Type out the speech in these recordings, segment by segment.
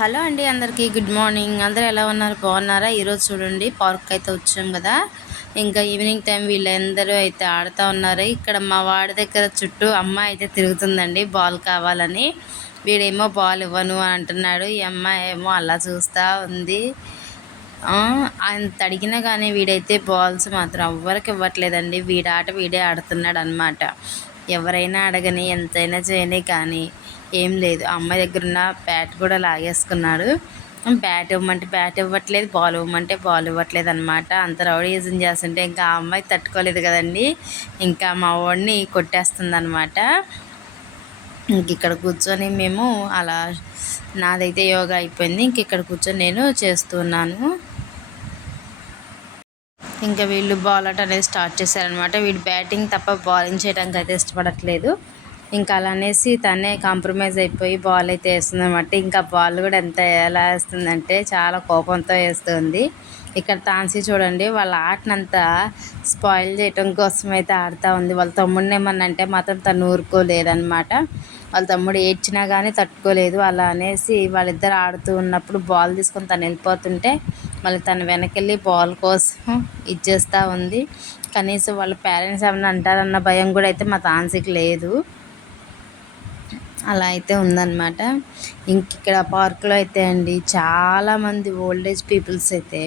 Hello అండి, అందరికీ good morning. అందరూ ఎలా ఉన్నారు? బాగున్నారా? ఈరోజు చూడండి, పార్క్ అయితే వచ్చాం కదా. ఇంకా ఈవినింగ్ టైం వీళ్ళందరూ అయితే ఆడుతూ ఉన్నారు. ఇక్కడ మా వాడి దగ్గర చుట్టూ అమ్మాయి అయితే తిరుగుతుందండి బాల్ కావాలని. వీడేమో బాల్ ఇవ్వను అంటున్నాడు, ఈ అమ్మాయి ఏమో అలా చూస్తూ ఉంది. అంత అడిగినా కానీ వీడైతే బాల్స్ మాత్రం ఎవ్వరికి ఇవ్వట్లేదండి. వీడి ఆట వీడే ఆడుతున్నాడు అనమాట. ఎవరైనా అడగని, ఎంతైనా చేయని కానీ ఏం లేదు. అమ్మాయి దగ్గర ఉన్న బ్యాట్ కూడా లాగేసుకున్నాడు. బ్యాట్ ఇవ్వమంటే బ్యాట్ ఇవ్వట్లేదు, బాల్ ఇవ్వమంటే బాల్ ఇవ్వట్లేదు అనమాట. అంత రౌడీజం చేస్తుంటే ఇంకా ఆ అమ్మాయి తట్టుకోలేదు కదండి, ఇంకా మా వాడిని కొట్టేస్తుంది అనమాట. ఇంక ఇక్కడ కూర్చొని మేము అలా, నాదైతే యోగా అయిపోయింది. ఇంక ఇక్కడ కూర్చొని నేను చేస్తున్నాను. ఇంకా వీళ్ళు బాల్ ఆట అనేది స్టార్ట్ చేశారనమాట. వీడు బ్యాటింగ్ తప్ప బౌలింగ్ చేయడానికి అయితే ఇష్టపడట్లేదు. ఇంకా అలా అనేసి తనే కాంప్రమైజ్ అయిపోయి బాల్ అయితే వేస్తుంది అనమాట. ఇంకా బాల్ కూడా ఎంత ఎలా వేస్తుందంటే చాలా కోపంతో వేస్తుంది. ఇక్కడ తాన్సీ చూడండి, వాళ్ళ ఆటనంతా స్పాయిల్ చేయటం కోసం అయితే ఆడుతూ ఉంది. వాళ్ళ తమ్ముడిని ఏమన్నా అంటే మాత్రం తను ఊరుకోలేదన్నమాట. వాళ్ళ తమ్ముడు ఏడ్చినా కానీ తట్టుకోలేదు. అలా అనేసి వాళ్ళిద్దరు ఆడుతూ ఉన్నప్పుడు బాల్ తీసుకొని తను వెళ్ళిపోతుంటే మళ్ళీ తను వెనకెళ్ళి బాల్ కోసం ఇచ్చేస్తూ ఉంది. కనీసం వాళ్ళ పేరెంట్స్ ఏమన్నా అంటారన్న భయం కూడా అయితే మా తాన్సీకి లేదు. అలా అయితే ఉందన్నమాట. ఇంక ఇక్కడ పార్కులో అయితే అండి చాలామంది ఓల్డ్ ఏజ్ పీపుల్స్ అయితే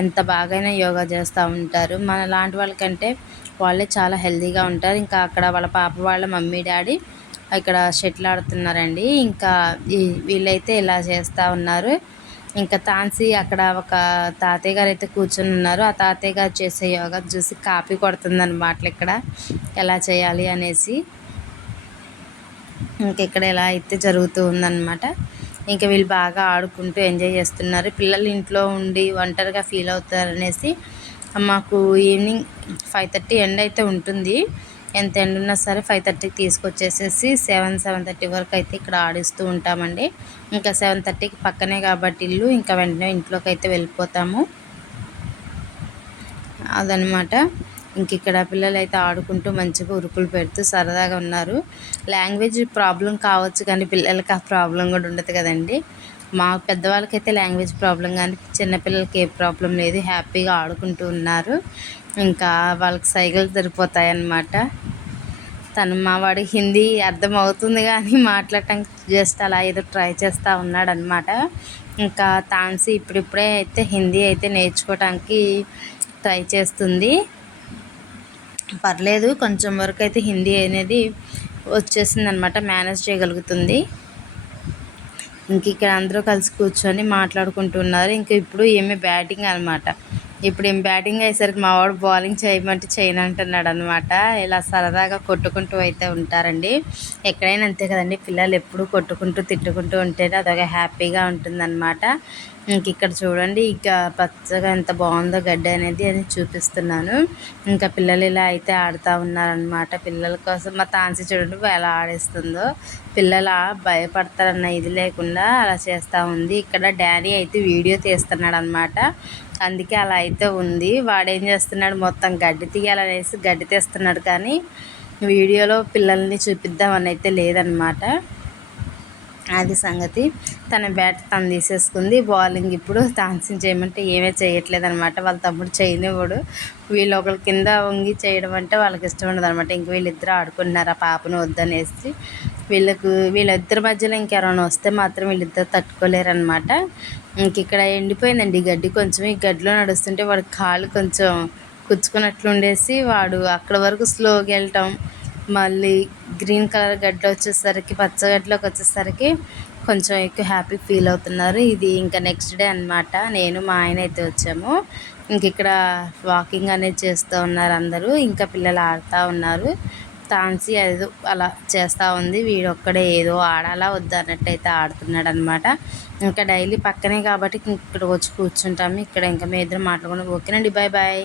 ఎంత బాగైనా యోగా చేస్తూ ఉంటారు. మన లాంటి వాళ్ళకంటే వాళ్ళే చాలా హెల్తీగా ఉంటారు. ఇంకా అక్కడ వాళ్ళ పాప వాళ్ళ మమ్మీ డాడీ ఇక్కడ షటిల్ ఆడుతున్నారండి. ఇంకా వీళ్ళైతే ఇలా చేస్తూ ఉన్నారు. ఇంకా తాన్సీ అక్కడ ఒక తాతయ్య గారు అయితే కూర్చొని ఉన్నారు. ఆ తాతయ్య గారు చేసే యోగా చూసి కాపీ కొడుతుందన్నమాట ఇక్కడ ఎలా చేయాలి అనేసి. ఇంక ఇక్కడ ఎలా అయితే జరుగుతూ ఉందన్నమాట. ఇంకా వీళ్ళు బాగా ఆడుకుంటూ ఎంజాయ్ చేస్తున్నారు. పిల్లలు ఇంట్లో ఉండి ఒంటరిగా ఫీల్ అవుతారనేసి మాకు ఈవినింగ్ 5:30 ఎండ్ అయితే ఉంటుంది. ఎంత ఎండ ఉన్నా సరే 5:30కి తీసుకొచ్చేసేసి 7:30 వరకు అయితే ఇక్కడ ఆడిస్తూ ఉంటామండి. ఇంకా 7:30కి పక్కనే కాబట్టి ఇల్లు, ఇంకా వెంటనే ఇంట్లోకి అయితే వెళ్ళిపోతాము. అదనమాట. ఇంక ఇక్కడ పిల్లలు అయితే ఆడుకుంటూ మంచిగా ఉరుకులు పెడుతూ సరదాగా ఉన్నారు. లాంగ్వేజ్ ప్రాబ్లం కావచ్చు కానీ పిల్లలకి ఆ ప్రాబ్లం కూడా ఉండదు కదండి. మా పెద్దవాళ్ళకైతే లాంగ్వేజ్ ప్రాబ్లం కానీ చిన్నపిల్లలకి ఏ ప్రాబ్లం లేదు, హ్యాపీగా ఆడుకుంటూ ఉన్నారు. ఇంకా వాళ్ళకి సైకిల్ సరిపోతాయి అన్నమాట. మా వాడికి హిందీ అర్థం అవుతుంది కానీ మాట్లాడటానికి జస్ట్ అలా ఏదో ట్రై చేస్తూ ఉన్నాడనమాట. ఇంకా తాన్సీ ఇప్పుడిప్పుడే అయితే హిందీ అయితే నేర్చుకోవటానికి ట్రై చేస్తుంది. పర్లేదు, కొంచెం వరకు అయితే హిందీ అనేది వచ్చేసింది అనమాట, మేనేజ్ చేయగలుగుతుంది. ఇంక ఇక్కడ అందరూ కలిసి కూర్చొని మాట్లాడుకుంటున్నారు. ఇంక ఇప్పుడు ఏమి బ్యాటింగ్ అనమాట. ఇప్పుడు ఏం బ్యాటింగ్ అయ్యేసరికి మా వాడు బౌలింగ్ చేయమంటే చేయను అంటున్నాడు అనమాట. ఇలా సరదాగా కొట్టుకుంటూ అయితే ఉంటారండి. ఎక్కడైనా అంతే కదండి, పిల్లలు ఎప్పుడూ కొట్టుకుంటూ తిట్టుకుంటూ ఉంటేనే అదొక హ్యాపీగా ఉంటుందన్నమాట. ఇంక ఇక్కడ చూడండి, ఇక పచ్చగా ఎంత బాగుందో గడ్డి అనేది అని చూపిస్తున్నాను. ఇంకా పిల్లలు ఇలా అయితే ఆడుతూ ఉన్నారనమాట. పిల్లల కోసం మా తాన్సీ చూడండి ఎలా ఆడేస్తుందో. పిల్లలు భయపడతారన్న ఇది లేకుండా అలా చేస్తూ ఉంది. ఇక్కడ డాడీ అయితే వీడియో తీస్తున్నాడు అనమాట. అందుకే అలా అయితే ఉంది. వాడేం చేస్తున్నాడు, మొత్తం గడ్డి తీయాలనేసి గడ్డి తీస్తున్నాడు కానీ వీడియోలో పిల్లల్ని చూపిద్దామని అయితే లేదనమాట. అది సంగతి. తన బ్యాట్ తను తీసేసుకుంది. బౌలింగ్ ఇప్పుడు తాన్సీ చేయమంటే ఏమీ చేయట్లేదు అనమాట. వాళ్ళ తమ్ముడు చేయనివ్వడు. వీళ్ళు ఒకరి కింద వంగి చేయడం అంటే వాళ్ళకి ఇష్టం ఉండదు అనమాట. ఇంక వీళ్ళిద్దరూ ఆడుకుంటున్నారు ఆ పాపను వద్దనేసి. వీళ్ళిద్దరి మధ్యలో ఇంకెవరైనా వస్తే మాత్రం వీళ్ళిద్దరు తట్టుకోలేరనమాట. ఇంక ఇక్కడ ఎండిపోయిందండి గడ్డి కొంచెం. ఈ గడ్డిలో నడుస్తుంటే వాడి కాళ్ళు కొంచెం కుచ్చుకున్నట్లు ఉండేసి వాడు అక్కడ వరకు స్లోగా వెళ్ళటం, మళ్ళీ గ్రీన్ కలర్ గడ్డ వచ్చేసరికి పచ్చగడ్డలోకి వచ్చేసరికి కొంచెం ఎక్కువ హ్యాపీ ఫీల్ అవుతున్నారు. ఇది ఇంకా నెక్స్ట్ డే అనమాట. నేను మా ఆయన అయితే వచ్చాము. ఇంక ఇక్కడ వాకింగ్ అనేది చేస్తూ ఉన్నారు అందరూ. ఇంకా పిల్లలు ఆడుతూ ఉన్నారు. తాన్సీ ఏదో అలా చేస్తూ ఉంది. వీడొక్కడే ఏదో ఆడాలా వద్దా అన్నట్టు అయితే ఆడుతున్నాడు అనమాట. ఇంకా డైలీ పక్కనే కాబట్టి ఇక్కడ వచ్చి కూర్చుంటాము. ఇక్కడ ఇంకా మీ ఇద్దరు మాట్లాడుకుంటాం. ఓకేనండి, బాయ్ బాయ్.